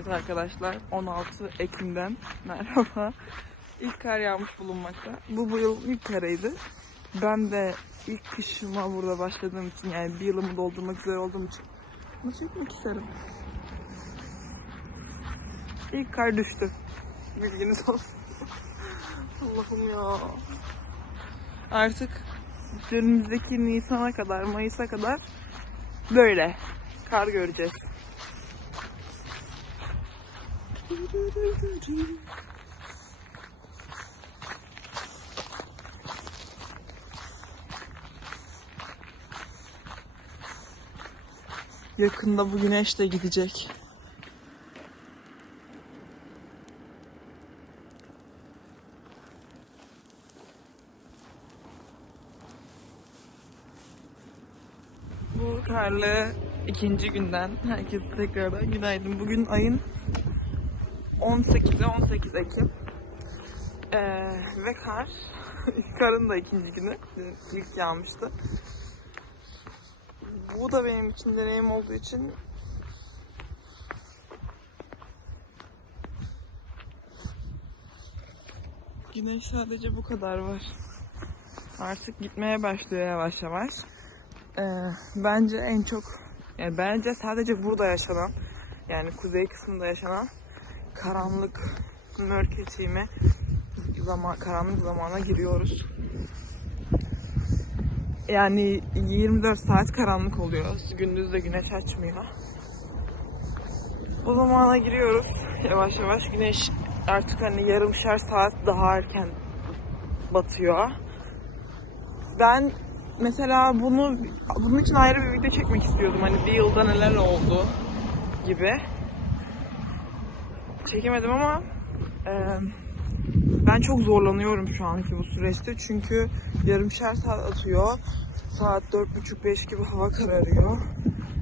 Evet arkadaşlar 16 Ekim'den merhaba. İlk kar yağmış bulunmakta. Bu bu yıl ilk karıydı. Ben de ilk kışıma burada başladığım için yani bir yılımı doldurmak üzere olduğum için bunu çekmek isterim. İlk kar düştü. Bilginiz olsun. Allah'ım ya. Artık önümüzdeki Nisan'a kadar, Mayıs'a kadar böyle kar göreceğiz. Yakında bu güneş de gidecek. Bu karlı ikinci günden herkese tekrardan günaydın. Bugün ayın 18'i 18 Ekim. Ee, ve kar. Karın da ikinci günü. İlk yağmıştı. Bu da benim için deneyim olduğu için Güneş sadece bu kadar var. Artık gitmeye başlıyor yavaş yavaş. Ee, bence en çok, yani bence sadece burada yaşanan, yani kuzey kısmında yaşanan karanlık mörkeçiğime zaman, karanlık zamana giriyoruz. Yani 24 saat karanlık oluyor. Gündüz de güneş açmıyor. O zamana giriyoruz. Yavaş yavaş güneş artık hani yarımşar saat daha erken batıyor. Ben mesela bunu bunun için ayrı bir video çekmek istiyordum. Hani bir yılda neler oldu gibi. Çekemedim ama e, ben çok zorlanıyorum şu anki bu süreçte. Çünkü yarımşar saat atıyor. Saat 4.30-5 gibi hava kararıyor.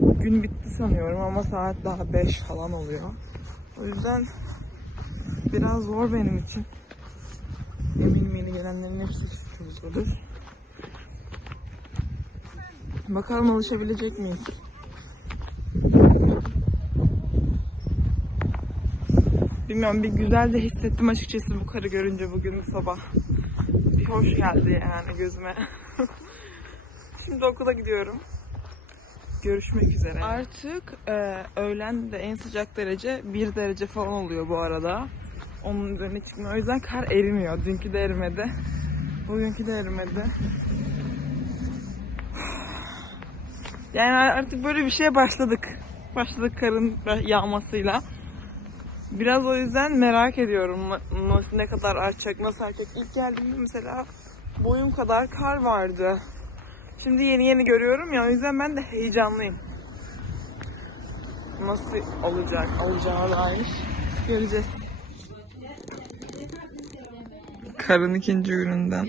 Gün bitti sanıyorum ama saat daha 5 falan oluyor. O yüzden biraz zor benim için. Eminim yeni gelenlerin hepsi için çok zordur. Bakalım alışabilecek miyiz? Bilmiyorum bir güzel de hissettim açıkçası bu karı görünce bugün sabah. Bir hoş geldi yani gözüme. Şimdi okula gidiyorum. Görüşmek üzere. Artık e, öğlen de en sıcak derece 1 derece falan oluyor bu arada. Onun üzerine çıkmıyor. O yüzden kar erimiyor. Dünkü de erimedi. Bugünkü de erimedi. Yani artık böyle bir şeye başladık. Başladık karın yağmasıyla. Biraz o yüzden merak ediyorum ne kadar artacak, nasıl artacak. İlk geldiğimde mesela boyum kadar kar vardı. Şimdi yeni yeni görüyorum ya o yüzden ben de heyecanlıyım. Nasıl olacak, olacağına dair göreceğiz. Karın ikinci gününden.